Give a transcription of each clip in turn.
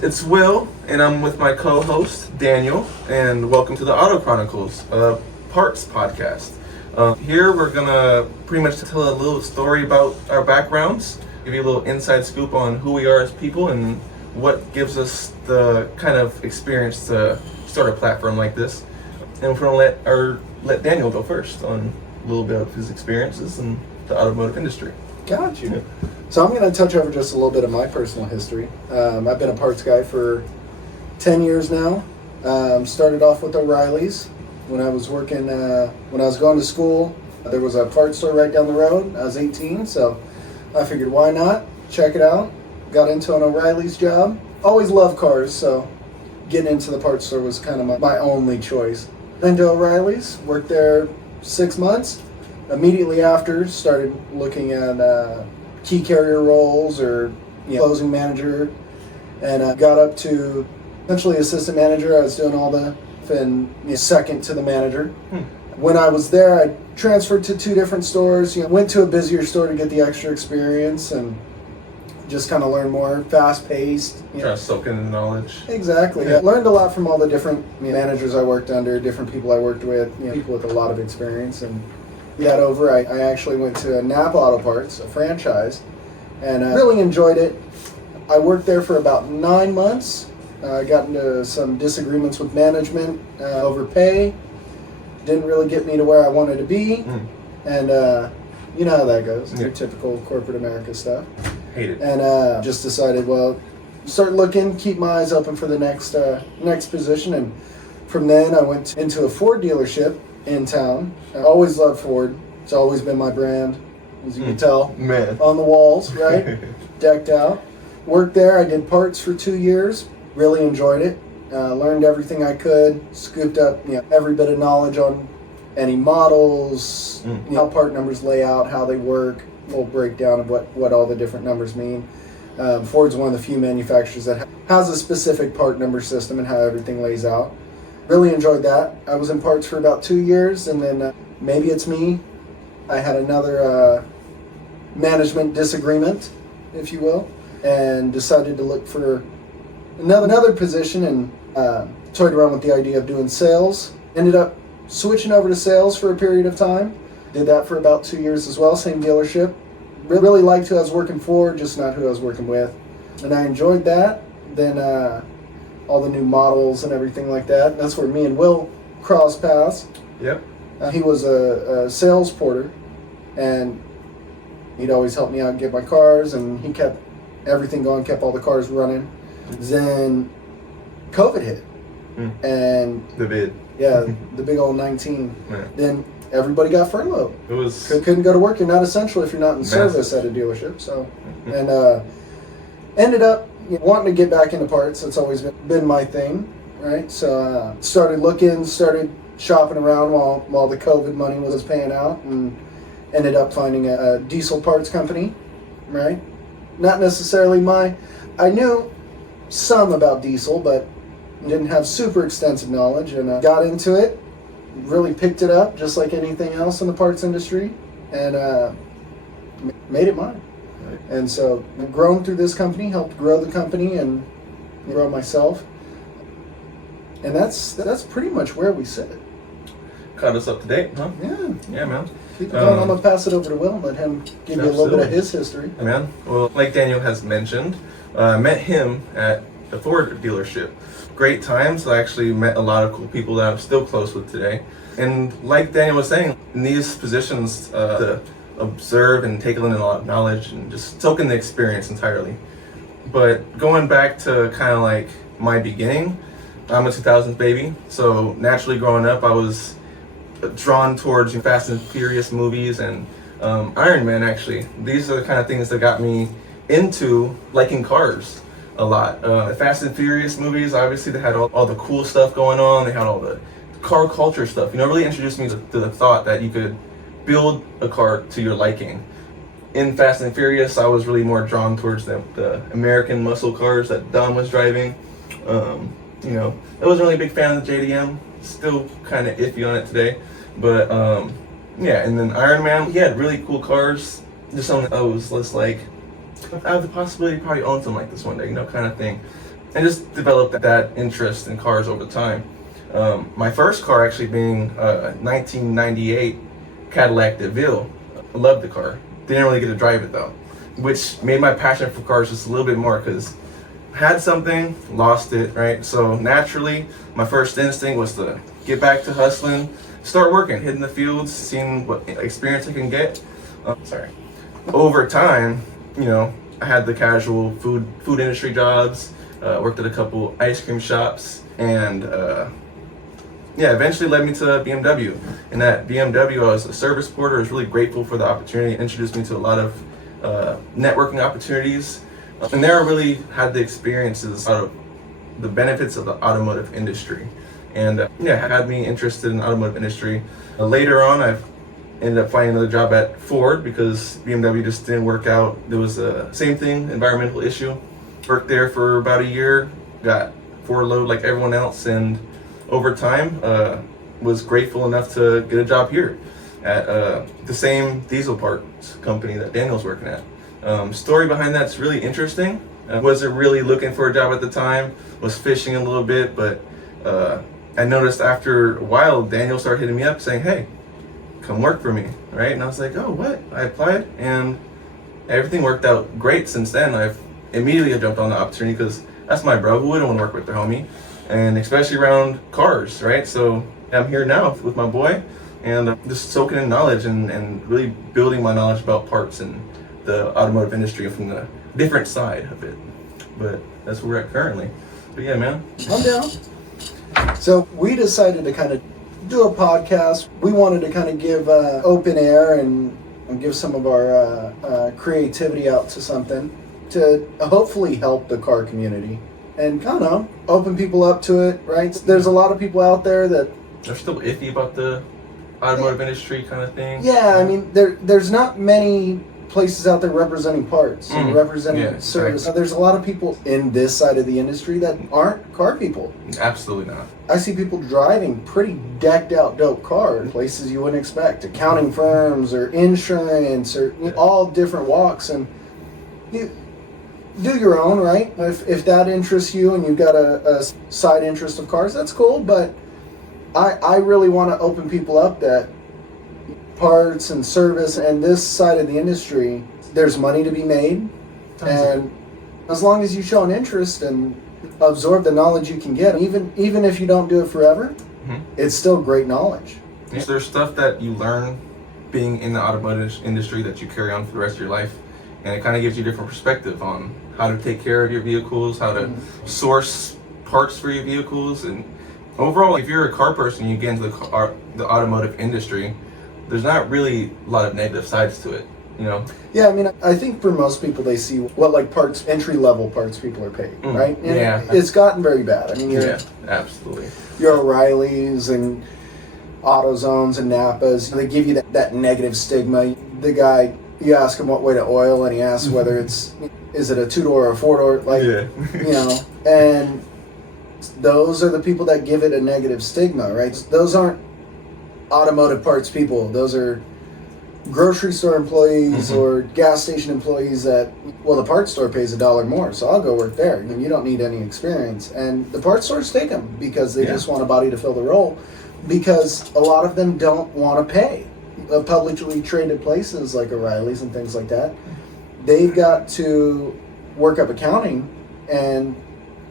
It's Will, and I'm with my co-host, Daniel, and welcome to the Auto Chronicles Parts Podcast. Here we're going to pretty much tell a little story about our backgrounds, give you a little inside scoop on who we are as people and what gives us the kind of experience to start a platform like this. And we're going to let Daniel go first on a little bit of his experiences in the automotive industry. Got you. So I'm going to touch over just a little bit of my personal history. I've been a parts guy for 10 years now. Started off with O'Reilly's when I was working, when I was going to school. There was a parts store right down the road. I was 18, so I figured why not? Check it out. Got into an O'Reilly's job. Always loved cars, so getting into the parts store was kind of my only choice. Then to O'Reilly's, worked there 6 months. Immediately after, started looking at key carrier roles or closing manager, and got up to essentially assistant manager. I was doing all the second to the manager. When I was there, I transferred to 2 different stores. Went to a busier store to get the extra experience and just kind of learn more, fast-paced. Try to soak in the knowledge. Exactly. Yeah. Learned a lot from all the different managers I worked under, different people I worked with, people with a lot of experience. And got over, I actually went to Napa Auto Parts, a franchise, and really enjoyed it. I worked there for about 9 months. Got into some disagreements with management over pay. Didn't really get me to where I wanted to be. And you know how that goes, your typical corporate America stuff. Hate it. And just decided, well, start looking, keep my eyes open for the next position. And from then I went into a Ford dealership in town. I always loved Ford. It's always been my brand, as you can tell. Man. On the walls, right? Decked out. Worked there. I did parts for 2 years. Really enjoyed it. Learned everything I could. Scooped up every bit of knowledge on any models, how part numbers lay out, how they work, full breakdown of what all the different numbers mean. Ford's one of the few manufacturers that has a specific part number system and how everything lays out. Really enjoyed that. I was in parts for about 2 years, and then maybe it's me. I had another management disagreement, if you will, and decided to look for another position and toyed around with the idea of doing sales. Ended up switching over to sales for a period of time. Did that for about 2 years as well, same dealership. Really liked who I was working for, just not who I was working with. And I enjoyed that. Then all the new models and everything like that. That's where me and Will crossed paths. Yep. He was a sales porter, and he'd always help me out and get my cars, and he kept everything going, kept all the cars running. Then COVID hit. And the bid. Yeah, the big old 19. Man. Then everybody got furloughed. It was couldn't go to work. You're not essential if you're not in service at a dealership. So, and ended up wanting to get back into parts. That's always been my thing, right? So started shopping around while the COVID money was paying out, and ended up finding a diesel parts company, right? Not necessarily I knew some about diesel, but didn't have super extensive knowledge, and got into it, really picked it up just like anything else in the parts industry, and made it mine. Right. And so I've grown through this company, helped grow the company and grow myself, and that's pretty much where we sit. Caught us up to date, huh? Yeah, man. Keep it going. I'm gonna pass it over to Will and let him give you a little bit of his history. Yeah, man. Well, like Daniel has mentioned, I met him at the Ford dealership. Great times. I actually met a lot of cool people that I'm still close with today. And like Daniel was saying, in these positions, to observe and take in a lot of knowledge and just soak in the experience entirely. But going back to kind of like my beginning, I'm a 2000s baby. So naturally growing up, I was drawn towards Fast and Furious movies and Iron Man, actually. These are the kind of things that got me into liking cars a lot. Fast and Furious movies, obviously they had all the cool stuff going on. They had all the car culture stuff. Really introduced me to the thought that you could build a car to your liking. In Fast and Furious, I was really more drawn towards the American muscle cars that Dom was driving. I wasn't really a big fan of the JDM. Still kind of iffy on it today. But and then Iron Man, he had really cool cars. Just something that I was just like, I have the possibility to probably own something like this one day, kind of thing. and just developed that interest in cars over time. My first car actually being a 1998 Cadillac DeVille. I loved the car. Didn't really get to drive it though, which made my passion for cars just a little bit more, because had something, lost it, right? So naturally, my first instinct was to get back to hustling, start working, hitting the fields, seeing what experience I can get. Over time, I had the casual food industry jobs, worked at a couple ice cream shops, and eventually led me to BMW. And at BMW, I was a service porter. I was really grateful for the opportunity. It introduced me to a lot of networking opportunities. And there I really had the experiences out of the benefits of the automotive industry. And had me interested in the automotive industry. Later on, I've ended up finding another job at Ford because BMW just didn't work out. There was a same thing, environmental issue. Worked there for about a year, got Ford load like everyone else, and over time was grateful enough to get a job here at the same diesel parts company that Daniel's working at. Story behind that's really interesting. I wasn't really looking for a job at the time, was fishing a little bit, but I noticed after a while Daniel started hitting me up saying, hey, come work for me, right? And I was like, oh, what? I applied, and everything worked out great since then. I've immediately jumped on the opportunity because that's my bro. Who wouldn't want to work with their homie? And especially around cars, right? So I'm here now with my boy, and just soaking in knowledge and really building my knowledge about parts and the automotive industry from the different side of it. But that's where we're at currently. But yeah, man. I'm down. So we decided to kind of do a podcast. We wanted to kind of give open air and give some of our creativity out to something to hopefully help the car community and kind of open people up to it, right? There's a lot of people out there that they're still iffy about the automotive industry kind of thing. Yeah, I mean, there's not many places out there representing parts and representing service. Right. There's a lot of people in this side of the industry that aren't car people. Absolutely not. I see people driving pretty decked out dope cars, places you wouldn't expect, accounting firms or insurance or all different walks, and you do your own, right? If that interests you and you've got a side interest of cars, that's cool, but I really want to open people up that parts and service and this side of the industry, there's money to be made. And as long as you show an interest and absorb the knowledge you can get, even if you don't do it forever, it's still great knowledge. Is there stuff that you learn being in the automotive industry that you carry on for the rest of your life? And it kind of gives you a different perspective on how to take care of your vehicles, how to source parts for your vehicles. And overall, if you're a car person, you get into the automotive industry, there's not really a lot of negative sides to it, Yeah, I mean, I think for most people, they see what entry-level parts people are paid, right? And it's gotten very bad. I mean, absolutely. Your O'Reillys and AutoZones and Napas, they give you that negative stigma. The guy, you ask him what way to oil, and he asks whether is it a 2-door or a 4-door, and those are the people that give it a negative stigma, right? Those aren't automotive parts people. Those are grocery store employees or gas station employees that, the parts store pays $1 more, so I'll go work there. And you don't need any experience. And the parts stores take them because they just want a body to fill the role, because a lot of them don't want to pay. Publicly traded places like O'Reilly's and things like that, they've got to work up accounting, and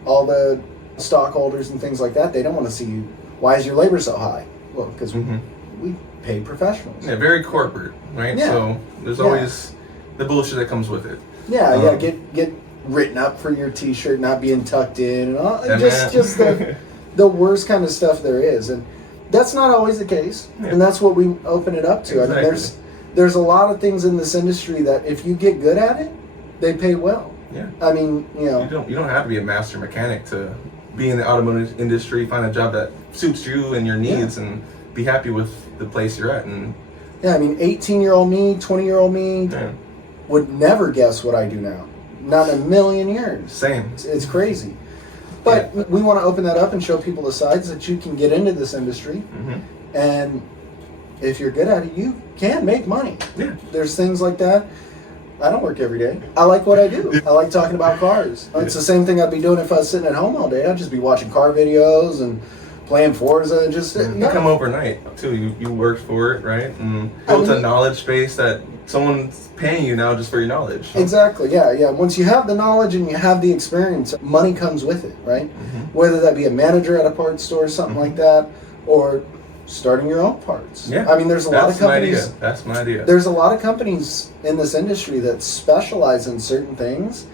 all the stockholders and things like that, they don't want to see you. Why is your labor so high? Well, because we pay professionals. Yeah, very corporate, right? Yeah. So there's always the bullshit that comes with it. Yeah, get written up for your T-shirt not being tucked in, and all, just the worst kind of stuff there is, and that's not always the case, and that's what we open it up to. Exactly. I mean, there's a lot of things in this industry that if you get good at it, they pay well. Yeah. I mean, you don't have to be a master mechanic to be in the automotive industry, find a job that suits you and your needs, and be happy with the place you're at. And I mean, 18-year-old me, 20-year-old me would never guess what I do now. Not in a million years. Same. It's crazy. But we want to open that up and show people the sides that you can get into this industry. And if you're good at it, you can make money. Yeah. There's things like that. I don't work every day. I like what I do. I like talking about cars. It's the same thing I'd be doing if I was sitting at home all day. I'd just be watching car videos and playing Forza and just... You come overnight, too. You worked for it, right? And built a knowledge base that someone's paying you now just for your knowledge. Exactly, yeah. Once you have the knowledge and you have the experience, money comes with it, right? Whether that be a manager at a parts store or something like that, or starting your own parts. Yeah. I mean, there's a lot of companies... That's my idea. There's a lot of companies in this industry that specialize in certain things,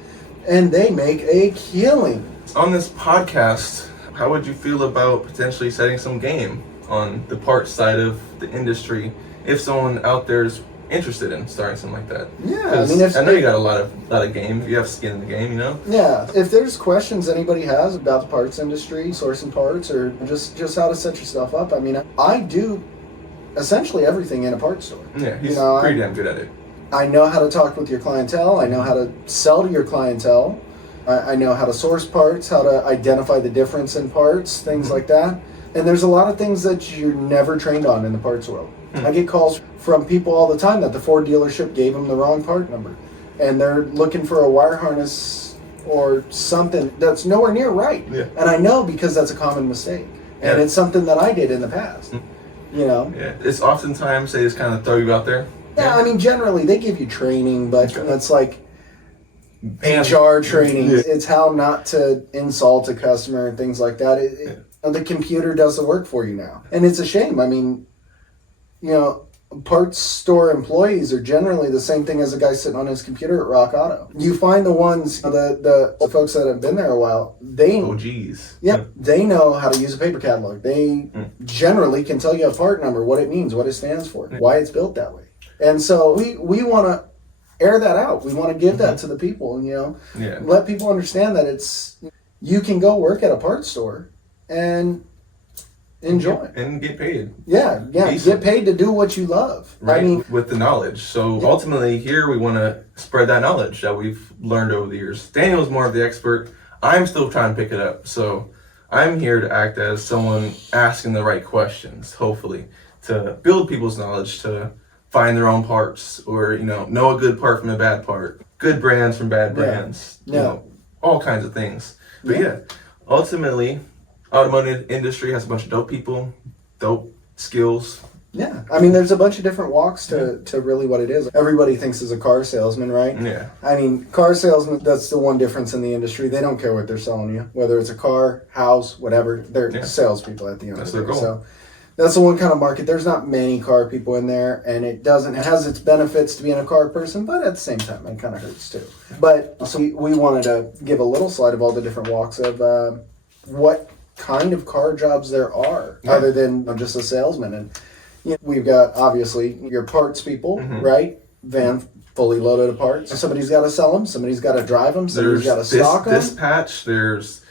and they make a killing. On this podcast, how would you feel about potentially setting some game on the parts side of the industry if someone out there is interested in starting something like that? Yeah, I mean, I know you got a lot of game. You have skin in the game, you know. Yeah, if there's questions anybody has about the parts industry, sourcing parts, or just how to set yourself up, I mean, I do essentially everything in a parts store. Yeah, he's pretty damn good at it. I know how to talk with your clientele. I know how to sell to your clientele. I know how to source parts, how to identify the difference in parts, things like that. And there's a lot of things that you're never trained on in the parts world. I get calls from people all the time that the Ford dealership gave them the wrong part number. And they're looking for a wire harness or something that's nowhere near right. Yeah. And I know because that's a common mistake. And it's something that I did in the past. You know? Yeah, it's oftentimes they just kind of throw you out there. Yeah, I mean, generally they give you training, but it's like HR training. Yeah. It's how not to insult a customer and things like that. The computer does the work for you now. And it's a shame. I mean, you know, parts store employees are generally the same thing as a guy sitting on his computer at Rock Auto. You find the ones, the folks that have been there a while, they know how to use a paper catalog. They generally can tell you a part number, what it means, what it stands for, why it's built that way. And so we want to air that out. We want to give that to the people, and, you know, let people understand that you can go work at a parts store and enjoy and get paid. Yeah, get paid to do what you love. Right, I mean, with the knowledge. So ultimately here we want to spread that knowledge that we've learned over the years. Daniel's more of the expert. I'm still trying to pick it up. So I'm here to act as someone asking the right questions, hopefully, to build people's knowledge, to find their own parts, or, you know a good part from a bad part, good brands from bad brands, you know, all kinds of things. But ultimately, automotive industry has a bunch of dope people, dope skills. Yeah, I mean, there's a bunch of different walks to really what it is. Everybody thinks is a car salesman, right? Yeah. I mean, car salesman, that's the one difference in the industry. They don't care what they're selling you, whether it's a car, house, whatever. They're salespeople at the end of the day. That's their goal. So that's the one kind of market. There's not many car people in there, and it has its benefits to being a car person, but at the same time, it kind of hurts too. But so we wanted to give a little slide of all the different walks of what kind of car jobs there are, other than just a salesman. And we've got, obviously, your parts people, right? Van fully loaded of parts. Somebody's got to sell them. Somebody's got to drive them. Somebody's got to stock them. Dispatch. There's,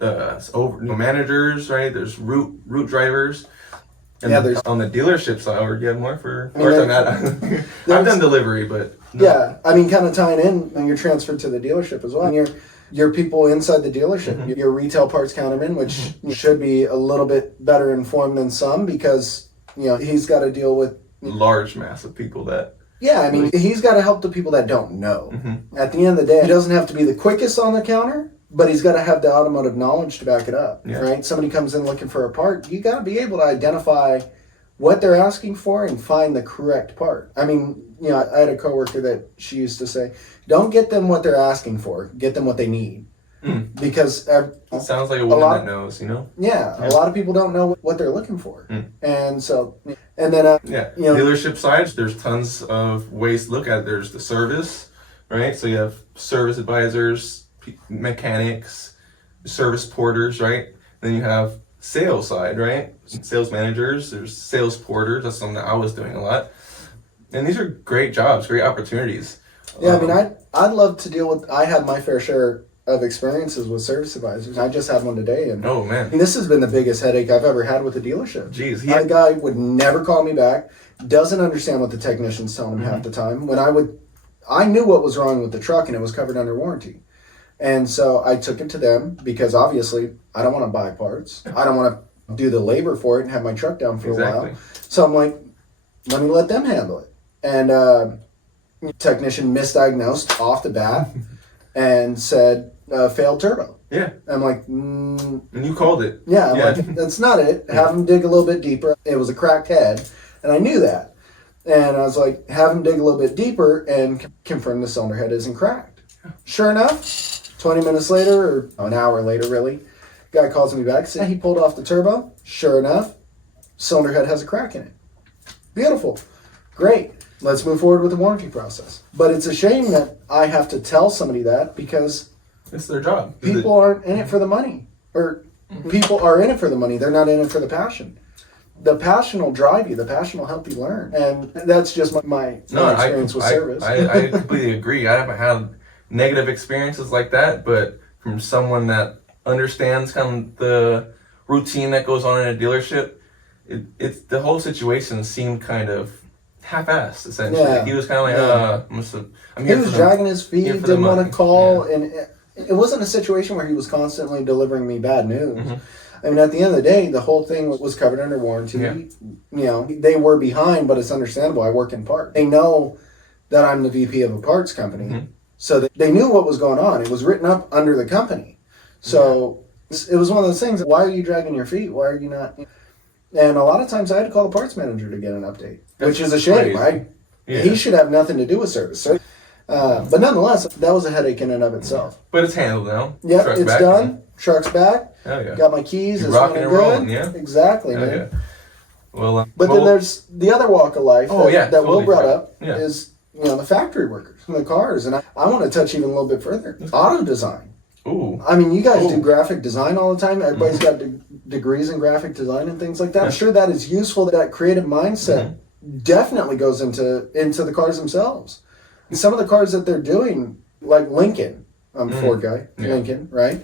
managers, right? There's route drivers. And there's on the dealership side, or you have more for... I've done delivery, but... No. Yeah, I mean, kind of tying in, and you're transferred to the dealership as well. And your people inside the dealership, your retail parts counterman, which should be a little bit better informed than some, because, he's got to deal with... large mass of people that... Yeah, I mean, he's got to help the people that don't know. At the end of the day, he doesn't have to be the quickest on the counter, but he's got to have the automotive knowledge to back it up, right? Somebody comes in looking for a part, you got to be able to identify what they're asking for and find the correct part. I mean, I had a coworker that she used to say, don't get them what they're asking for, get them what they need. Because it sounds like a woman that knows, Yeah, a lot of people don't know what they're looking for. And so, and then, dealership sides, there's tons of ways to look at it. There's the service, right? So you have service advisors, mechanics, service porters, right? Then you have sales side, right? Sales managers, there's sales porters. That's something that I was doing a lot. And these are great jobs, great opportunities. Yeah, I mean, I'd love to deal with... I had my fair share of experiences with service advisors. I just had one today, and oh man, this has been the biggest headache I've ever had with a dealership. Jeez, the guy would never call me back. Doesn't understand what the technician's telling him half the time. When I knew what was wrong with the truck, and it was covered under warranty. And so I took it to them because obviously I don't want to buy parts. I don't want to do the labor for it and have my truck down for a while. So I'm like, let me let them handle it. And Technician misdiagnosed off the bat and said, failed turbo. Yeah. I'm like, And you called it. yeah, I'm like, that's not it. Have him dig a little bit deeper. It was a cracked head, and I knew that. And I was like, have him dig a little bit deeper and confirm the cylinder head isn't cracked. Sure enough, 20 minutes later, or an hour later really, guy calls me back, said he pulled off the turbo. Sure enough, cylinder head has a crack in it. Beautiful. Great. Let's move forward with the warranty process. But it's a shame that I have to tell somebody that because it's their job. People aren't in it for the money. Or people are in it for the money. They're not in it for the passion. The passion will drive you. The passion will help you learn. And that's just my experience with service. I completely agree. I haven't had negative experiences like that, but from someone that understands kind of the routine that goes on in a dealership, it's the whole situation seemed kind of half-assed, essentially. Yeah. He was kind of like, I'm here he was dragging his feet, didn't want to call, and it wasn't a situation where he was constantly delivering me bad news. I mean, at the end of the day, the whole thing was covered under warranty. Yeah. You know, they were behind, but it's understandable. I work in parts. They know that I'm the VP of a parts company, so they knew what was going on. It was written up under the company. So it was one of those things. Why are you dragging your feet? Why are you not? And a lot of times I had to call the parts manager to get an update, which is a shame, right? Yeah. He should have nothing to do with service. So, but nonetheless, that was a headache in and of itself. But it's handled now. Yeah, it's back, done. Truck's back. Oh, yeah. Got my keys. You're it's rocking and rolling, good. yeah. Exactly, Oh, man. yeah. Well, then there's the other walk of life that totally Will brought up is the factory workers, the cars, and I want to touch even a little bit further. Auto design. Ooh. I mean, you guys do graphic design all the time. Everybody's got degrees in graphic design and things like that. I'm sure that is useful. That creative mindset definitely goes into the cars themselves. And some of the cars that they're doing, like Lincoln, I'm a Ford guy, Lincoln, right?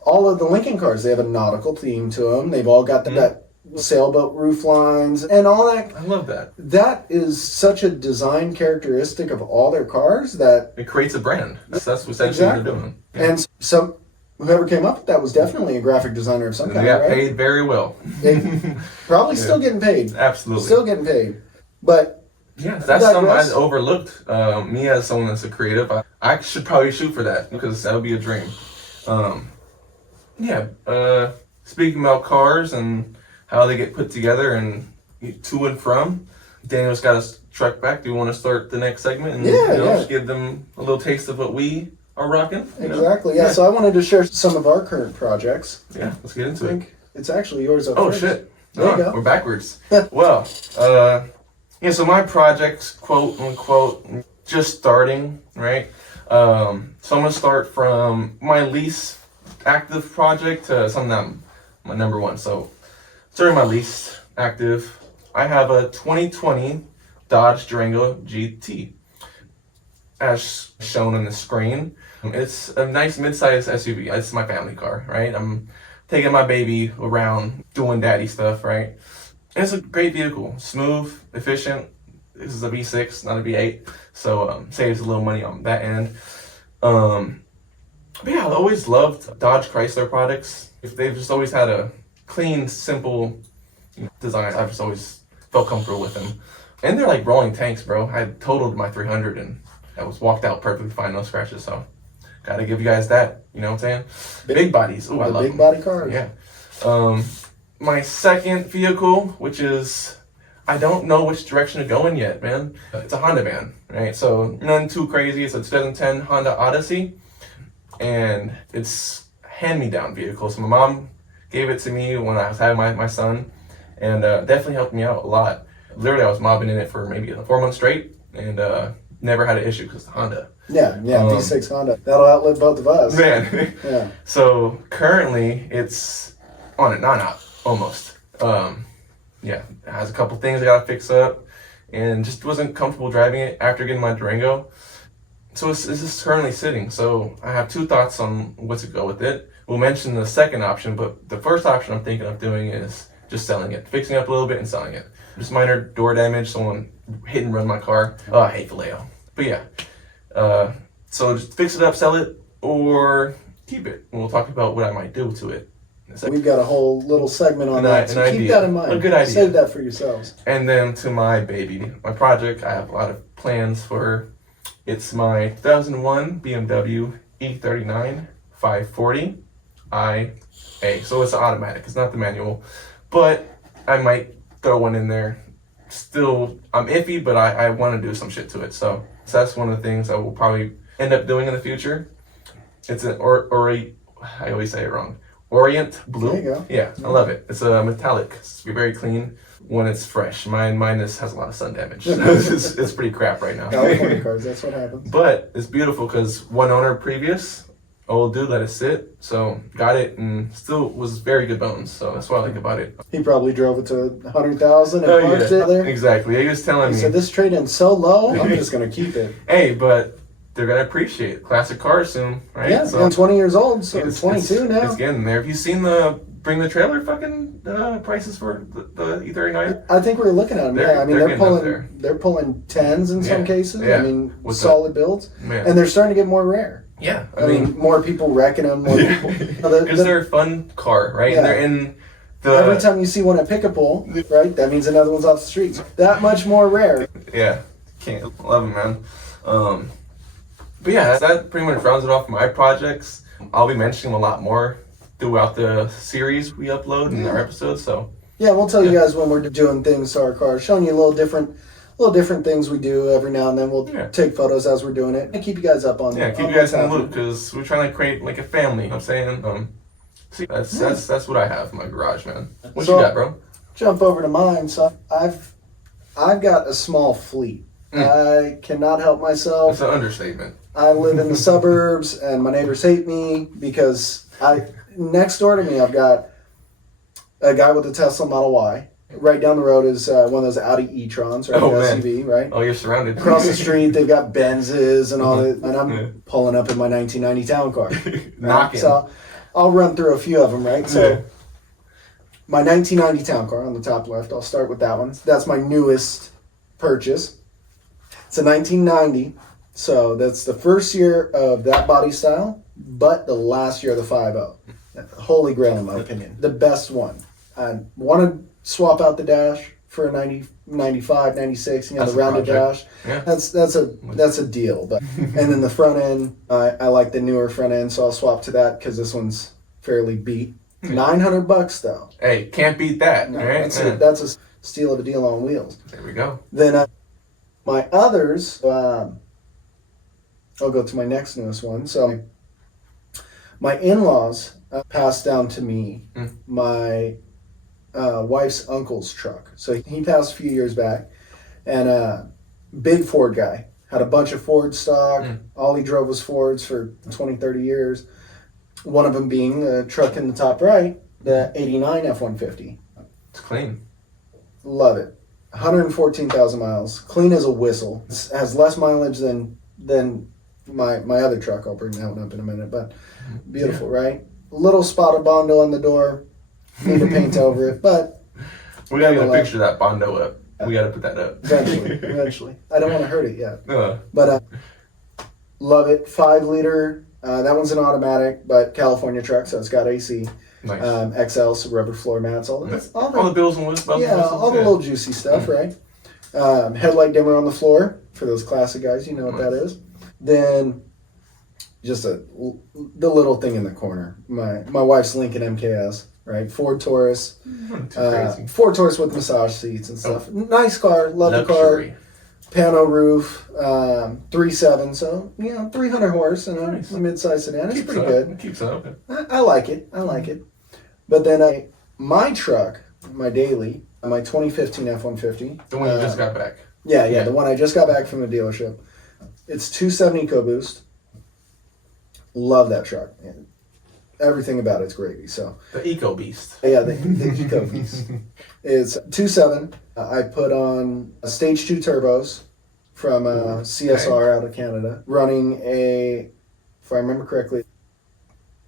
All of the Lincoln cars, they have a nautical theme to them. They've all got that sailboat roof lines and all that. I love that. That is such a design characteristic of all their cars that it creates a brand. That's essentially what they're doing. Yeah. And so whoever came up with that was definitely a graphic designer of some kind. They got right? paid very well. They probably still getting paid. Absolutely. Still getting paid. But yeah, that's something I overlooked. Me as someone that's a creative, I should probably shoot for that because that would be a dream. Speaking about cars and how they get put together and to and from, Daniel's got his truck back. Do you want to start the next segment and just give them a little taste of what we are rocking? Exactly. Yeah. So I wanted to share some of our current projects. Yeah, let's get into it. It's actually yours up first. Shit. There you go. We're backwards. Well, so my project's quote unquote just starting, right? So I'm gonna start from my least active project to something that my number one. So starting my least active, I have a 2020 Dodge Durango GT, as shown on the screen. It's a nice mid-sized SUV. It's my family car, right? I'm taking my baby around doing daddy stuff, right? And it's a great vehicle, smooth, efficient. This is a V6, not a V8, so saves a little money on that end. But yeah, I always loved Dodge Chrysler products. They've just always had a clean, simple design. I've just always felt comfortable with them. And they're like rolling tanks, bro. I totaled my 300 and I was walked out perfectly fine, no scratches, so gotta give you guys that, you know what I'm saying? Big bodies, ooh, I love them. Big body cars. Yeah. My second vehicle, which is, I don't know which direction to go in yet, man. It's a Honda van, right? So nothing too crazy. It's a 2010 Honda Odyssey, and it's a hand-me-down vehicle. So my mom gave it to me when I was having my son, and definitely helped me out a lot. Literally, I was mobbing in it for maybe 4 months straight, and never had an issue because it's Honda. Yeah, V6 Honda. That'll outlive both of us. Man. Yeah. So currently, it's on it, not almost. It has a couple things I gotta fix up, and just wasn't comfortable driving it after getting my Durango. So it's just currently sitting. So I have two thoughts on what to go with it. We'll mention the second option, but the first option I'm thinking of doing is just selling it, fixing it up a little bit and selling it. Just minor door damage, someone hit and run my car. Oh, I hate Vallejo. But yeah, so just fix it up, sell it, or keep it. And we'll talk about what I might do to it We've got a whole little segment on that, so keep that in mind. A good idea. Save that for yourselves. And then to my baby, my project, I have a lot of plans for. It's my 2001 BMW E39 540 IA. So it's automatic. It's not the manual, but I might throw one in there. Still, I'm iffy, but I want to do some shit to it. So that's one of the things I will probably end up doing in the future. It's an I always say it wrong. Orient blue. There you go. Yeah, I love it. It's a metallic. It's very clean when it's fresh. Mine has a lot of sun damage. So it's pretty crap right now. California cars, that's what happens. But it's beautiful because one owner previous, old dude, let it sit. So got it and still was very good bones. So that's what I like about it. He probably drove it to 100,000 and parked it there. Exactly. He was telling me. He said, this trade-in's so low, I'm just going to keep it. Hey, but they're going to appreciate it. Classic cars soon, right? Yeah, so, I'm 20 years old, so it's 22 now. It's getting there. Have you seen bring the trailer fucking prices for the E39? I think we were looking at them. Yeah, I mean they're pulling 10s in some cases. Yeah. I mean, with solid builds, and they're starting to get more rare. Yeah, I mean more people wrecking them. More people because they're a fun car, right? Yeah. And they're in the every time you see one at Pick-a-Pull, right? That means another one's off the streets. That much more rare. Yeah, can't love them, man. But yeah, that pretty much rounds it off my projects. I'll be mentioning a lot more throughout the series we upload in our episodes. So yeah, we'll tell you guys when we're doing things to our cars, showing you little different things we do every now and then. We'll take photos as we're doing it and keep you guys up on. Yeah, keep you guys in the loop because we're trying to create like a family. You know what I'm saying, that's what I have in my garage, man. What you got, bro? Jump over to mine. So I've got a small fleet. I cannot help myself. That's an understatement. I live in the suburbs, and my neighbors hate me because next door to me, I've got a guy with a Tesla Model Y. Right down the road is one of those Audi e-trons, right? SUV, right? Oh, you're surrounded. Across the street, they've got Benzes and all that, and I'm pulling up in my 1990 town car. Knocking. So I'll run through a few of them, right? So my 1990 town car on the top left, I'll start with that one. That's my newest purchase. It's a 1990. So that's the first year of that body style, but the last year of the 5.0. Holy grail in my opinion. The best one. I want to swap out the dash for a 90, 95, 96, the rounded dash. Yeah. That's a deal. But and then the front end, I like the newer front end, so I'll swap to that because this one's fairly beat. $900 though. Hey, can't beat that. No, right? That's a steal of a deal on wheels. There we go. Then my others, I'll go to my next newest one. So my in-laws passed down to me my wife's uncle's truck. So he passed a few years back, and big Ford guy. Had a bunch of Ford stock. All he drove was Fords for 20, 30 years. One of them being the truck in the top right, the 89 F-150. It's clean. Love it. 114,000 miles. Clean as a whistle. It has less mileage than my other truck. I'll bring that one up in a minute. But beautiful, right? Little spot of Bondo on the door. Need to paint over it, but we gotta get a picture of that Bondo up. We gotta put that up. Eventually. I don't want to hurt it yet. But love it. 5-liter. That one's an automatic, but California truck, so it's got AC. Nice. XL, so rubber floor mats, all the bills and whistles. All the little juicy stuff, right? Headlight dimmer on the floor for those classic guys. You know what that is. Then just the little thing in the corner. My wife's Lincoln MKS, right? Ford Taurus. Ford Taurus with massage seats and stuff. Nice car. Love the car. Pano roof. 3.7, so 300 horse and a mid-size sedan. It's pretty good. It keeps up. I like it. But then my truck, my daily, my 2015 F-150. The one you just got back. Yeah, the one I just got back from the dealership. It's 270 EcoBoost. Love that truck. Everything about it's gravy. So the Eco Beast. Yeah, the Eco Beast. It's 2.7. I put on stage 2 turbos from CSR out of Canada, running if I remember correctly,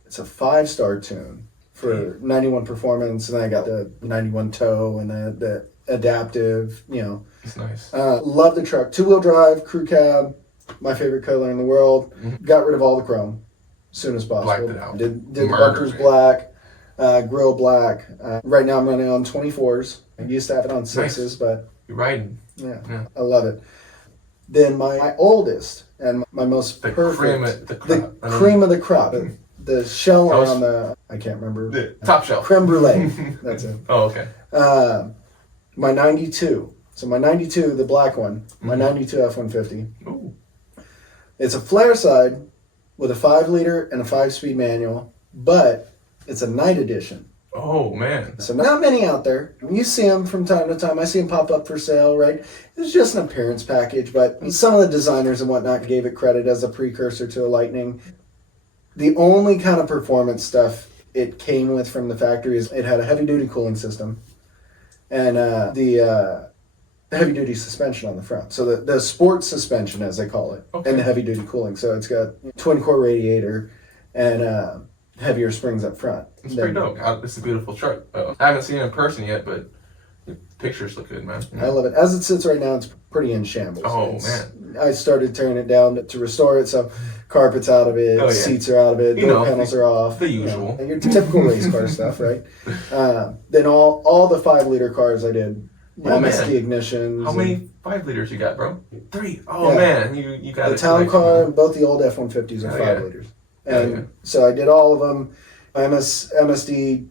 it's a 5-star tune for 91 performance, and I got the 91 tow and the adaptive. It's nice. Love the truck. 2-wheel drive, crew cab. My favorite color in the world. Got rid of all the chrome as soon as possible. Blacked it out. Did the bumpers black. grill black. Right now I'm running on 24s. I used to have it on 6s, but you're riding. Yeah, I love it. Then my oldest and my most perfect, cream of the crop, the shell on the, I can't remember. The top shelf. Creme brulee. That's it. Oh, okay. My 92. So my 92, the black one, my 92 F-150. Ooh. It's a flare side with a 5-liter and a 5-speed manual, but it's a night edition. Oh, man. So not many out there. You see them from time to time. I see them pop up for sale, right? It was just an appearance package, but some of the designers and whatnot gave it credit as a precursor to a Lightning. The only kind of performance stuff it came with from the factory is it had a heavy-duty cooling system and the heavy-duty suspension on the front. So the sports suspension, as they call it, and the heavy-duty cooling. So it's got twin-core radiator and heavier springs up front. It's pretty dope. It's a beautiful truck. I haven't seen it in person yet, but the pictures look good, man. I love it. As it sits right now, it's pretty in shambles. Oh, man. I started tearing it down to restore it, so carpet's out of it, seats are out of it, door panels are off. The usual. Your typical race car stuff, right? Then all the 5-liter cars I did. MSD ignitions. How many 5-liters you got, bro? 3. Oh, man. You got the town car, both the old F-150s are 5-liters. And so I did all of them. MSD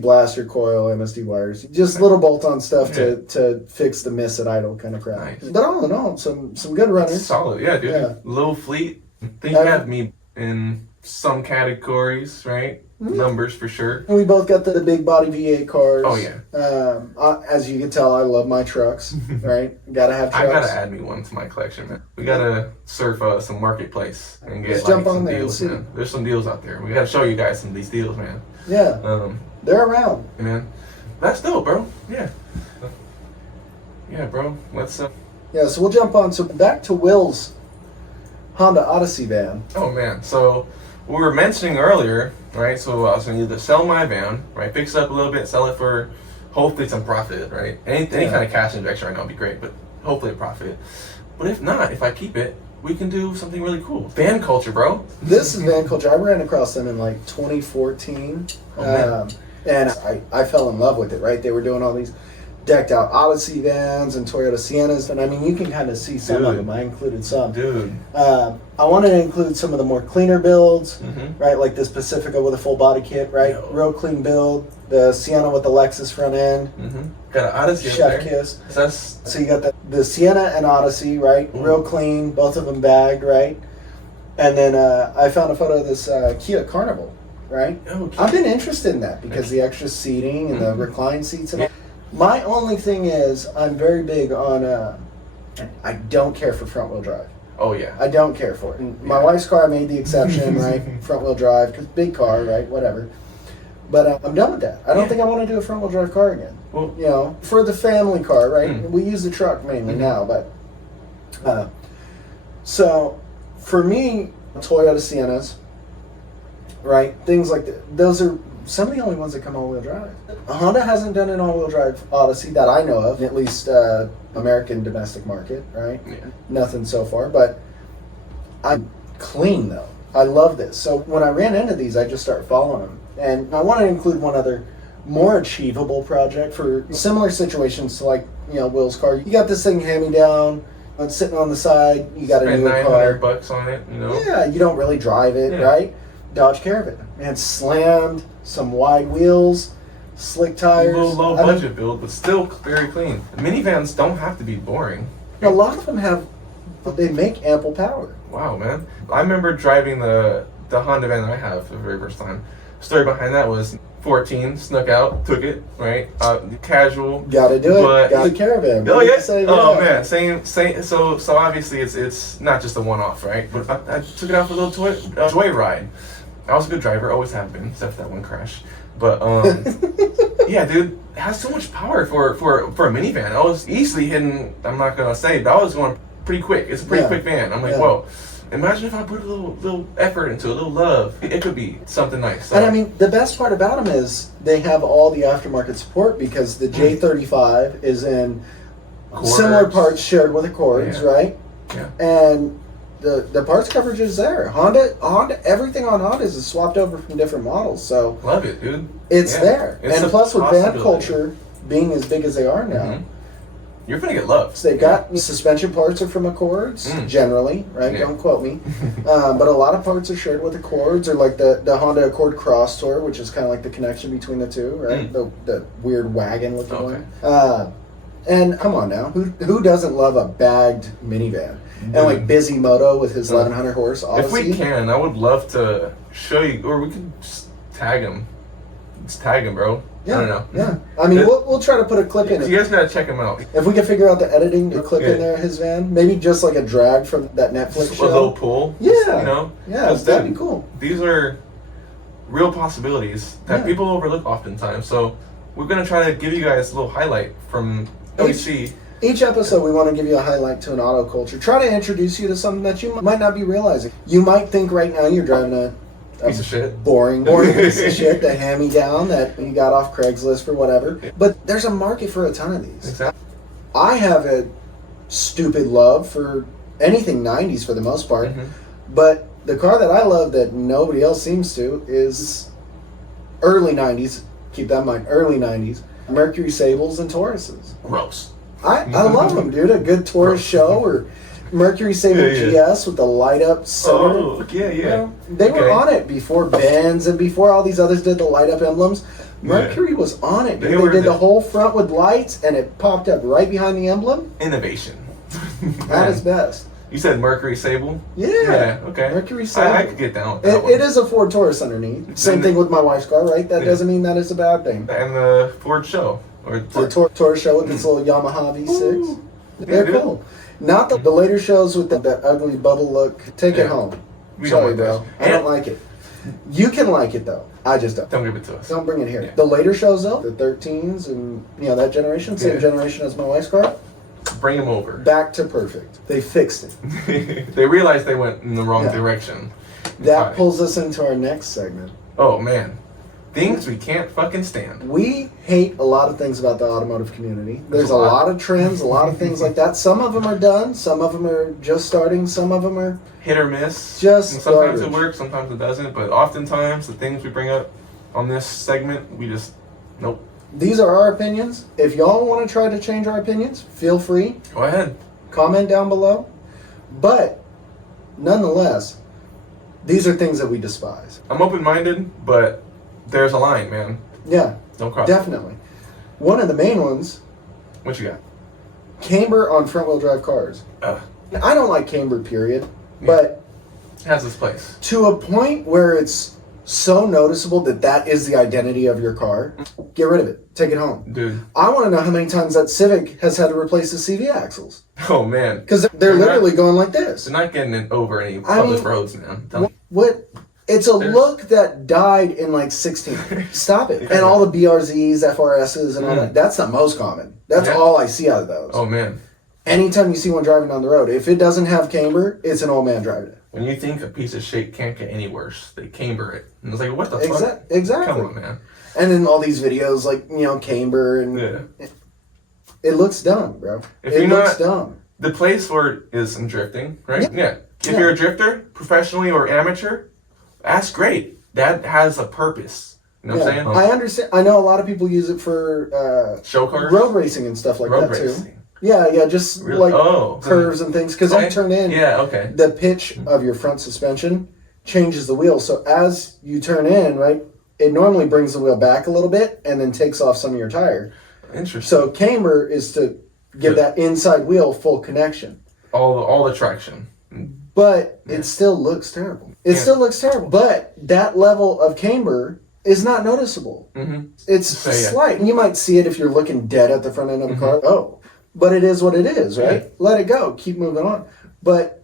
blaster coil, MSD wires, just little bolt-on stuff to fix the miss at idle kind of crap. Nice. But all in all, some good runners. Solid, yeah, dude. Yeah. Low fleet. I think you had me in some categories, right? Mm-hmm. Numbers for sure. And we both got the big body V8 cars. Oh yeah. As you can tell, I love my trucks. Right? Gotta have trucks. I gotta add me one to my collection, man. We gotta surf some marketplace and get jump on some there deals, man. There's some deals out there. We gotta show you guys some of these deals, man. Yeah. They're around. Man, that's dope, bro. Yeah. Yeah, bro. Let's. Yeah. So we'll jump on. So back to Will's Honda Odyssey van. Oh man. So we were mentioning earlier, right? So I was going to either sell my van, right? Fix it up a little bit, sell it for hopefully some profit, right? Any kind of cash injection right now would be great, but hopefully a profit. But if not, if I keep it, we can do something really cool. Van culture, bro. This is van culture. I ran across them in like 2014, and I fell in love with it, right? They were doing all these decked out Odyssey vans and Toyota Siennas, and I mean, you can kind of see some of them. I included some. Dude. I wanted to include some of the more cleaner builds, right? Like this Pacifica with a full body kit, right? Real clean build. The Sienna with the Lexus front end. Got an Odyssey Chef kiss. So you got the Sienna and Odyssey, right? Real clean, both of them bagged, right? And then I found a photo of this Kia Carnival, right? Okay. I've been interested in that because the extra seating and the recline seats and all. My only thing is, I'm very big on, I don't care for front wheel drive. Oh, yeah. I don't care for it. And my wife's car, I made the exception, right? Front wheel drive, because big car, right? Whatever. But I'm done with that. I don't think I want to do a front wheel drive car again. Well, you know, for the family car, right? We use the truck mainly now, but. So, for me, Toyota Siennas, right? Things like that. Those are some of the only ones that come all-wheel drive. Honda hasn't done an all-wheel drive Odyssey that I know of, at least American domestic market, right? Yeah. Nothing so far, but I'm clean though. I love this. So when I ran into these, I just started following them. And I want to include one other more achievable project for similar situations to like, you know, Will's car. You got this thing hand-me-down, it's sitting on the side, you got a new car. $900 on it, you know? Yeah, you don't really drive it, right? Dodge Caravan. Man, slammed, some wide wheels, slick tires. A little low budget build, but still very clean. Minivans don't have to be boring. A lot of them they make ample power. Wow, man. I remember driving the Honda van that I have for the very first time. Story behind that was 14, snuck out, took it, right? Casual. Gotta do it. Got a Caravan. Oh, yeah? Oh, man. Same. So obviously it's not just a one-off, right? But I took it out for a little joyride. I was a good driver, always have been, except for that one crash. But, yeah, dude, it has so much power for a minivan. I was easily hitting, I'm not going to say, but I was going pretty quick. It's a pretty quick van. I'm like, whoa. Imagine if I put a little effort into it, a little love. It could be something nice. So. And I mean, the best part about them is they have all the aftermarket support because the J35 is in similar parts shared with Accords, right? Yeah. And the parts coverage is there. Honda, everything on Hondas is swapped over from different models, so love it, dude. It's there. It's and plus, with van culture being as big as they are now, you're gonna get love. So they got suspension parts are from Accords generally, right? Yeah. Don't quote me, but a lot of parts are shared with Accords, or like the Honda Accord Cross Tour, which is kind of like the connection between the two, right? The weird wagon looking one. And come on now, who doesn't love a bagged minivan? And like Busy Moto with his 1100 horse Odyssey. If we can, I would love to show you, or we could just tag him. Just tag him, bro. Yeah, I don't know. Yeah, I mean, we'll try to put a clip in. You guys gotta check him out. If we can figure out the editing to clip in there, his van, maybe just like a drag from that Netflix show. A little pull. Yeah, you know. Yeah, that'd be cool. These are real possibilities that people overlook oftentimes. So we're gonna try to give you guys a little highlight from OC. Each episode, we want to give you a highlight to an auto culture. Try to introduce you to something that you might not be realizing. You might think right now you're driving a piece of shit. Boring piece of shit, the hand-me-down that you got off Craigslist or whatever. But there's a market for a ton of these. Exactly. I have a stupid love for anything 90s for the most part. But the car that I love that nobody else seems to is early 90s. Keep that in mind, early 90s. Mercury Sables and Tauruses. Gross. I love them, dude. A good Taurus show or Mercury Sable GS with the light up center. Oh, yeah. You know, they were on it before Benz and before all these others did the light up emblems. Mercury was on it. Dude. They did the whole front with lights and it popped up right behind the emblem. Innovation. At its best. You said Mercury Sable? Yeah. Okay. Mercury Sable. I could get down with that one. It is a Ford Taurus underneath. Same thing with my wife's car, right? That doesn't mean that it's a bad thing. And the Ford show. Or the Taurus show with this little Yamaha V6. Ooh. They're cool. Not the later shows with that ugly bubble look. Take it home. Sorry, bro. I don't like it. You can like it, though. I just don't. Don't give it to us. Don't bring it here. The later shows, though, the 13s and, that generation, same generation as my wife's car. Bring them over. Back to perfect. They fixed it. They realized they went in the wrong direction. That pulls us into our next segment. Oh, man. Things we can't fucking stand. We hate a lot of things about the automotive community. There's a lot of trends, a lot of things like that. Some of them are done. Some of them are just starting. Some of them are hit or miss. Just sometimes it works, sometimes it doesn't. But oftentimes the things we bring up on this segment, we just, nope. These are our opinions. If y'all want to try to change our opinions, feel free. Go ahead. Comment down below. But nonetheless, these are things that we despise. I'm open-minded, but there's a line, man. Yeah. Don't cross. Definitely. One of the main ones. What you got? Camber on front-wheel drive cars. I don't like camber, period. But it has its place. To a point where it's so noticeable that is the identity of your car, get rid of it. Take it home. Dude. I want to know how many times that Civic has had to replace the CV axles. Oh, man. Because they're literally going like this. They're not getting it over any public roads, man. What? It's a look that died in like 16. Stop it. And all the BRZs, FRSs, and all that. That's the most common. That's all I see out of those. Oh, man. Anytime you see one driving down the road, if it doesn't have camber, it's an old man driving it. When you think a piece of shit can't get any worse, they camber it. And it's like, what the fuck? Exactly. Come on, man. And then all these videos, like, camber, and it looks dumb, bro. It looks dumb. The place for it is in drifting, right? Yeah. If you're a drifter, professionally or amateur, that's great. That has a purpose. You know what I'm saying? I understand. I know a lot of people use it for show cars, road racing and stuff like that too. Yeah, just like curves and things. Because you turn in, the pitch of your front suspension changes the wheel. So as you turn in, right, it normally brings the wheel back a little bit and then takes off some of your tire. Interesting. So camber is to give that inside wheel full connection. All the traction. But it still looks terrible. It still looks terrible. But that level of camber is not noticeable. It's slight. You might see it if you're looking dead at the front end of a car. Oh. But it is what it is, right? Yeah. Let it go. Keep moving on. But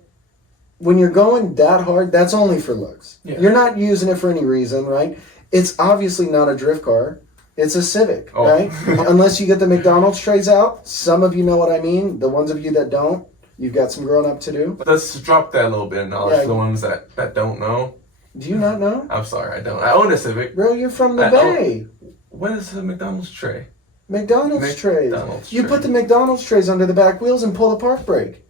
when you're going that hard, that's only for looks. Yeah. You're not using it for any reason, right? It's obviously not a drift car. It's a Civic, right? Unless you get the McDonald's trays out. Some of you know what I mean. The ones of you that don't, you've got some growing up to do. Let's drop that a little bit of knowledge for the ones that don't know. Do you not know? I'm sorry, I don't. I own a Civic. Bro, you're from the Bay. What is a McDonald's tray? McDonald's trays. You put the McDonald's trays under the back wheels and pull the park brake.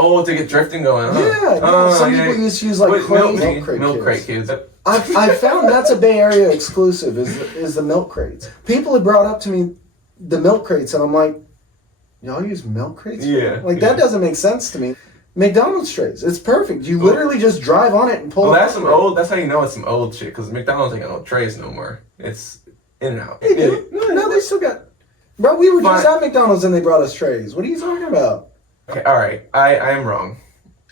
Oh, to get drifting going, huh? Yeah, some people used to use like milk crate kids. I found that's a Bay Area exclusive is the milk crates. People had brought up to me the milk crates, and I'm like, y'all use milk crates? Yeah. That doesn't make sense to me. McDonald's trays, it's perfect. You literally just drive on it and pull. Well, that's how you know it's some old shit, because McDonald's ain't got no trays no more. It's in and out. They do. No, they still got. Bro, we were just at McDonald's and they brought us trays. What are you talking about? Okay, all right. I am wrong.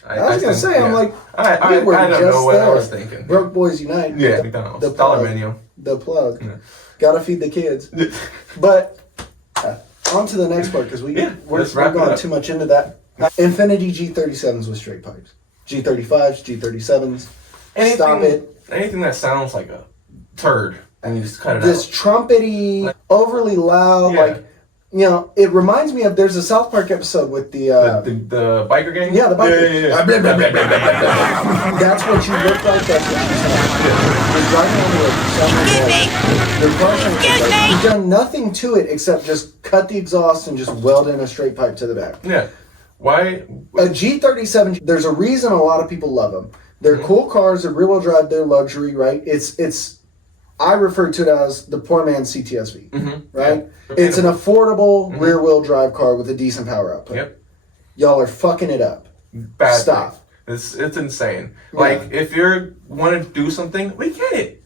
I was gonna say, I'm like, I don't know what I was thinking. Broke Boys Unite. Yeah, McDonald's. The dollar menu. The plug. Yeah. Gotta feed the kids. But on to the next part, because we're going too much into that. Infinity G37s with straight pipes. G35s, G37s. Stop it. Anything that sounds like a turd, and you just cut it out. This trumpety, overly loud, it reminds me of, there's a South Park episode with the biker gang? Yeah, the biker. Yeah. That's what you look like. That's what you sound like. You're driving on the road. You've done nothing to it except just cut the exhaust and just weld in a straight pipe to the back. Yeah. Why? A G37, there's a reason a lot of people love them. They're cool cars, they're rear-wheel drive, they're luxury, right? It's I refer to it as the poor man's CTSV, right? Yeah. It's an affordable rear-wheel drive car with a decent power output. Yep. Y'all are fucking it up. Bad Stop. Thing. It's insane. Yeah. Like, if you want to do something, we get it.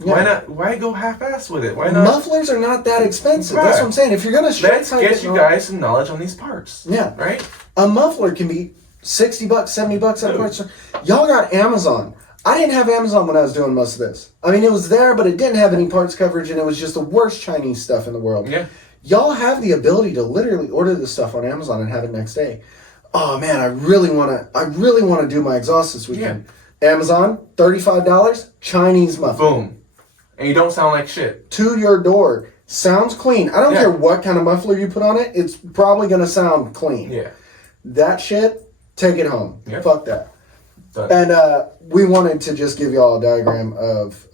Yeah. Why not? Why go half-assed with it? Why not? Mufflers are not that expensive. Right. That's what I'm saying. If you're gonna let's get you guys some knowledge on these parts. Yeah. Right. A muffler can be $60, $70 at parts. Y'all got Amazon. I didn't have Amazon when I was doing most of this. I mean, it was there, but it didn't have any parts coverage, and it was just the worst Chinese stuff in the world. Yeah. Y'all have the ability to literally order this stuff on Amazon and have it next day. Oh man, I really wanna do my exhaust this weekend. Yeah. Amazon, $35, Chinese muffler. Boom. And you don't sound like shit. To your door. Sounds clean. I don't care what kind of muffler you put on it, it's probably gonna sound clean. Yeah. That shit, take it home. Yeah. Fuck that. Done. And we wanted to just give y'all a diagram of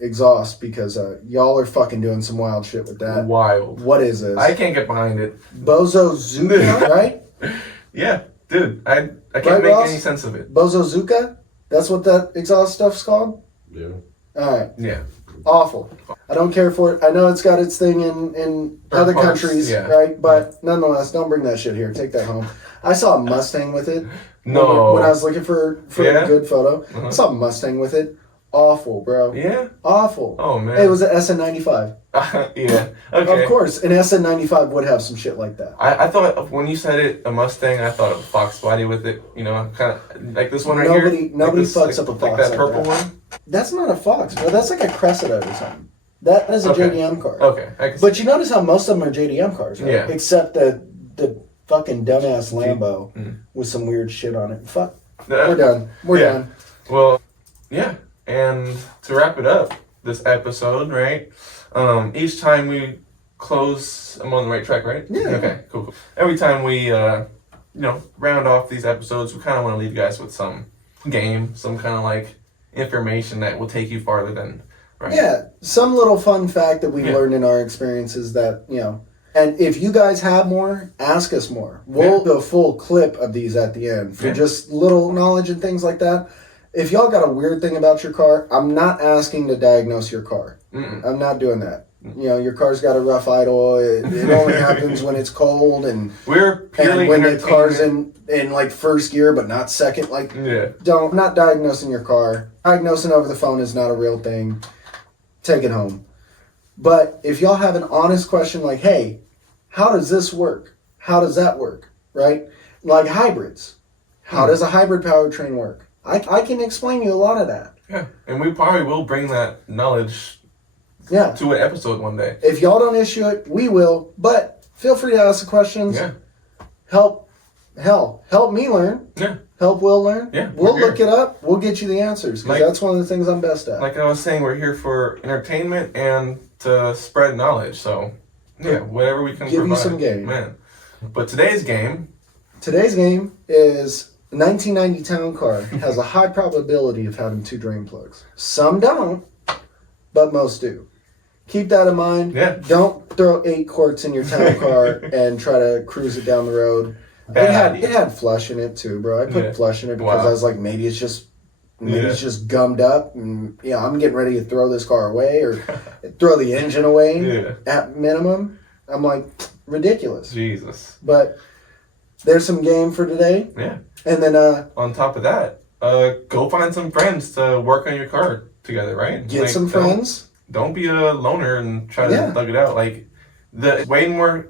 exhaust, because y'all are fucking doing some wild shit with that. Wild. What is this? I can't get behind it. Bozozuka, right? Yeah, dude. I can't make any sense of it. Bozozuka? That's what that exhaust stuff's called? Yeah. Alright. Yeah. Awful. I don't care for it. I know it's got its thing in other countries, right? But nonetheless, don't bring that shit here. Take that home. I saw a Mustang with it. No. When I was looking for a good photo. I saw a Mustang with it. Awful, bro. Yeah? Awful. Oh, man. It was an SN95. Yeah. Okay. Of course, an SN95 would have some shit like that. I thought, when you said it, a Mustang, I thought of a Fox body with it. You know, kind of like this one right here. Nobody fucks up a Fox like that purple one? That's not a Fox, bro. That's like a Cressida or something. That is a JDM car. Okay. But you notice how most of them are JDM cars, right? Yeah. Except the fucking dumbass Lambo with some weird shit on it. Fuck. We're done. We're done. Well, yeah. And to wrap it up, this episode, right? Each time we close, I'm on the right track, right? Yeah. Okay, cool. Every time we, round off these episodes, we kind of want to leave you guys with some game, some kind of like information that will take you farther than, right? Yeah, some little fun fact that we've learned in our experiences that, and if you guys have more, ask us more. We'll do a full clip of these at the end for just little knowledge and things like that. If y'all got a weird thing about your car, I'm not asking to diagnose your car. I'm not doing that. Your car's got a rough idle. It only happens when it's cold and when the car's in like first gear but not second. Like, I'm not diagnosing your car. Diagnosing over the phone is not a real thing. Take it home. But if y'all have an honest question like, hey, how does this work? How does that work? Right? Like hybrids. How does a hybrid powertrain work? I can explain you a lot of that. Yeah, and we probably will bring that knowledge to an episode one day. If y'all don't issue it, we will. But feel free to ask the questions. Yeah. Help me learn. Yeah. Help Will learn. Yeah. We'll look it up. We'll get you the answers. Because that's one of the things I'm best at. Like I was saying, we're here for entertainment and to spread knowledge. So, whatever we can give provide. You some game. Man. But today's game is... A 1990 town car has a high probability of having 2 drain plugs. Some don't, but most do. Keep that in mind. Yeah. Don't throw 8 quarts in your town car and try to cruise it down the road. It had flush in it too, bro. I put flush in it because I was like, maybe it's just gummed up, and I'm getting ready to throw this car away or throw the engine away at minimum. I'm like, ridiculous. Jesus. But there's some game for today. Yeah. And then on top of that, go find some friends to work on your car together, right? Get some friends. Don't be a loner and try to thug it out. Like, it's way more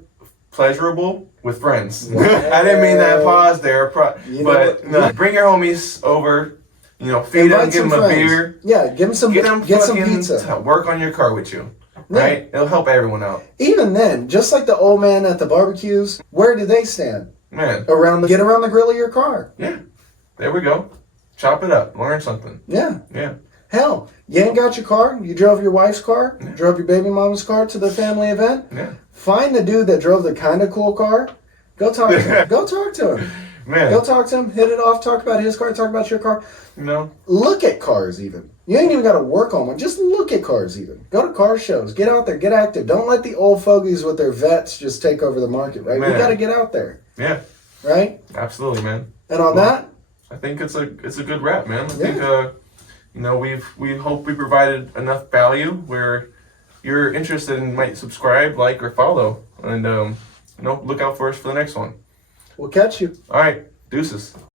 pleasurable with friends. I didn't mean that pause there, but bring your homies over. Feed them, give them a beer. Yeah, get some pizza. To work on your car with you, right? It'll help everyone out. Even then, just like the old man at the barbecues, where do they stand? Man, get around the grill of your car. Yeah, there we go. Chop it up. Learn something. Yeah. Yeah. Hell, you ain't got your car. You drove your wife's car. Drove your baby mama's car to the family event. Yeah. Find the dude that drove the kind of cool car. Go talk to him. Go talk to him. Man. Go talk to him. Hit it off. Talk about his car. Talk about your car. Look at cars even. You ain't even got to work on one. Just look at cars even. Go to car shows. Get out there. Get active. Don't let the old fogies with their vets just take over the market, right? Man. We got to get out there. Yeah. Right? Absolutely, man. And on that, I think it's a good wrap, man. I think we hope we provided enough value where you're interested and might subscribe, like, or follow, and look out for us for the next one. We'll catch you. All right, deuces.